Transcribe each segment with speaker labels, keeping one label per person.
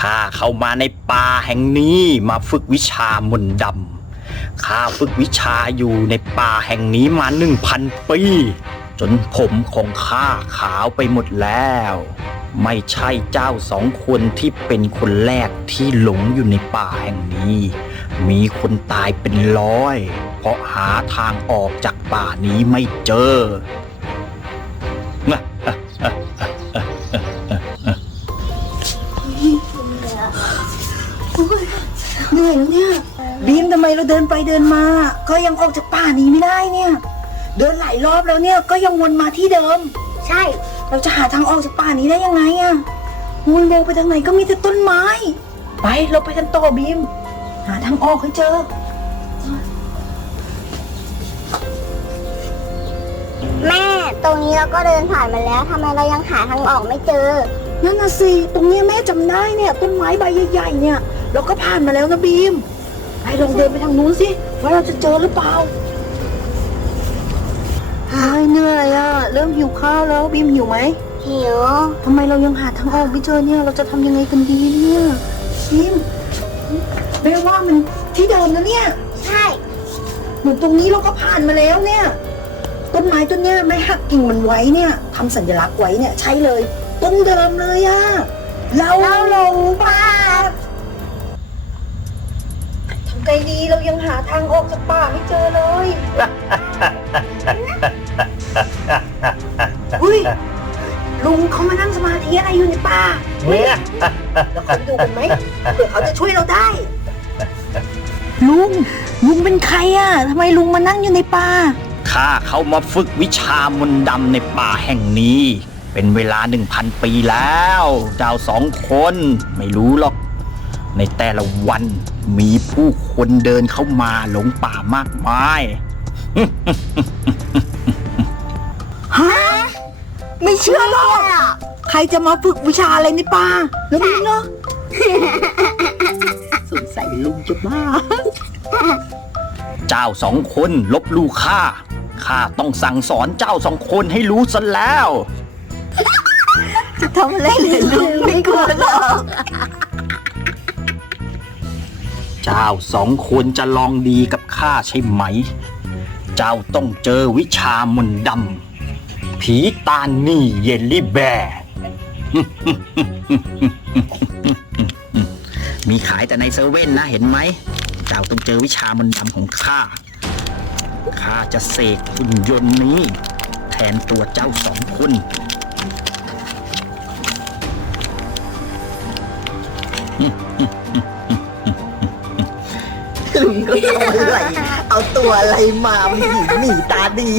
Speaker 1: ข้าเข้ามาในป่าแห่งนี้มาฝึกวิชามนต์ดำข้าฝึกวิชาอยู่ในป่าแห่งนี้มาหนึ่งพันปี จนผมของข้าขาวไปหมดแล้ว ไม่ใช่เจ้าสองคนที่เป็นคนแรกที่หลงอยู่ในป่าแห่งนี้ มีคนตายเป็นร้อย เพราะหาทางออกจากป่านี้ไม่เจอ
Speaker 2: เหนื่อยแล้วเนี่ยบีมทำไมเราเดินไปเดินมา ก็ยังออกจากป่านี้ไม่ได้เนี่ย เดินหลายรอบแล้วเนี่ยก็ยังวนมาที่เดิม
Speaker 3: ใช่
Speaker 2: เราจะหาทางออกจากป่านี้ได้ยังไงอะวนมองไปทางไหนก็มีแต่ต้นไม้ ไปเราไปกันต่อบีม หาทางออกให้เจอ
Speaker 3: แม่ตรงนี้เราก็เดินผ่านมาแล้วทำไมเรายังหาทางออกไม่เจอ
Speaker 2: นั่นน่ะสิตรงเนี้ยแม่จำได้เนี่ยต้นไม้ใบใหญ่ๆเนี่ย เราก็ผ่านมาแล้วนะบีมไปลองเดินไปทางนู้นสิว่าเราจะเจอหรือเปล่าเฮ้ยเหนื่อยอะเริ่มหิวข้าวแล้วบีมหิวไหม
Speaker 3: หิว
Speaker 2: ทำไมเรายังหาทางออกไม่เจอเนี่ย เราจะทำยังไงกันดีเนี่ยบีมแม่ว่ามันที่เดิมนะเนี่ย
Speaker 3: ใช่
Speaker 2: เหมือนตรงนี้เราก็ผ่านมาแล้วเนี่ย ต้นไม้ต้นเนี้ยไม่หักกิ่งมันไว้เนี่ยทำสัญลักษณ์ไว้เนี่ย ใช่เลยต้นเดิมเลยอะ เรายังหาทางออกจากป่าไม่เจอเลยเฮ้ยลุงเขามานั่งสมาธิอะไรอยู่ในป่าเราขอไปดูกันไหมเผื่อเขาจะช่วยเราได้ ลุง ลุงเป็นใครอะทำไมลุงมานั่งอยู่ในป่า
Speaker 1: ข้าเข้ามาฝึกวิชามนต์ดำในป่าแห่งนี้ เป็นเวลาหนึ่งพันปีแล้ว เจ้าสองคนไม่รู้หรอก ในแต่ละวันมีผู้คนเดินเข้ามาหลงป่ามากมาย
Speaker 2: ฮะไม่เชื่อหรอกใครจะมาฝึกวิชาอะไรในป่าแล้วลุงเนาะสงสัยลุงจะบ้า
Speaker 1: เจ้าสองคนลบหลู่ข้าข้าต้องสั่งสอนเจ้าสองคนให้รู้ซะแล้ว
Speaker 2: จะทำอะไรเลยลุงไม่กลัวหรอก
Speaker 1: เจ้าสองคนจะลองดีกับข้าใช่ไหม เจ้าต้องเจอวิชามนต์ดำ ผีตานี่เยลลี่แบร์มีขายแต่ในเซเว่นนะเห็นไหม เจ้าต้องเจอวิชามนต์ดำของข้า ข้าจะเสกหุ่นยนต์นี้ แทนตัวเจ้าสองคน
Speaker 2: งก็ทำอะไร เอาตัวอะไรมามันหนีหนีตาดี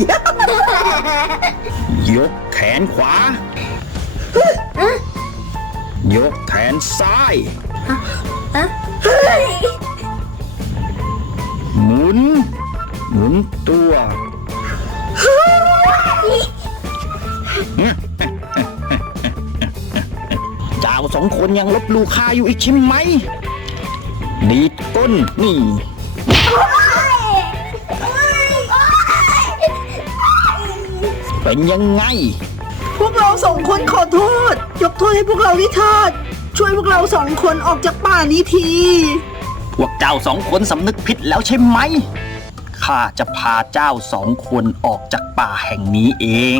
Speaker 1: ยกแขนขวา ยกแขนซ้าย หมุน หมุนตัว เจ้าสองคนยังลบหลู่ข้าอยู่อีกใช่ไหมดีดก้นนี่ เป็นยังไง
Speaker 2: พวกเราสองคนขอโทษ ยกโทษให้พวกเราด้วยเถิดช่วยพวกเราสองคนออกจากป่านี้ที
Speaker 1: พวกเจ้าสองคนสำนึกผิดแล้วใช่ไหม ข้าจะพาเจ้าสองคนออกจากป่าแห่งนี้เอง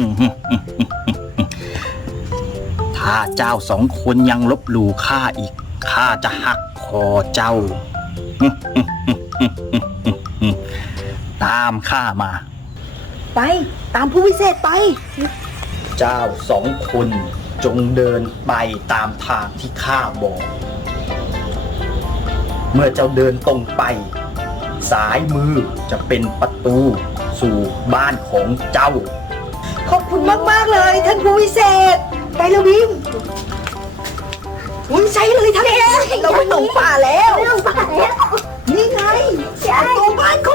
Speaker 1: ถ้าเจ้าสองคนยังลบหลู่ข้าอีก ข้าจะหักคอเจ้า ตามข้ามา
Speaker 2: ไป ตามผู้วิเศษไป
Speaker 1: เจ้าสองคนจงเดินไปตามทางที่ข้าบอก เมื่อเจ้าเดินตรงไปซ้ายมือจะเป็นประตูสู่บ้านของเจ้า
Speaker 2: ขอบคุณมาก ๆ เลย ท่านผู้วิเศษ ไปเลยวิมอุ้ยใช่เลยท่านเราไปหลงป่าแล้ว
Speaker 3: เรื่องป่าแล้ว
Speaker 2: นี่ไง
Speaker 3: ใช่
Speaker 2: ประตูบ้านของ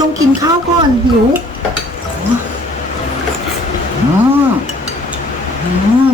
Speaker 2: ต้องกินข้าวก่อนหิวอืมอืม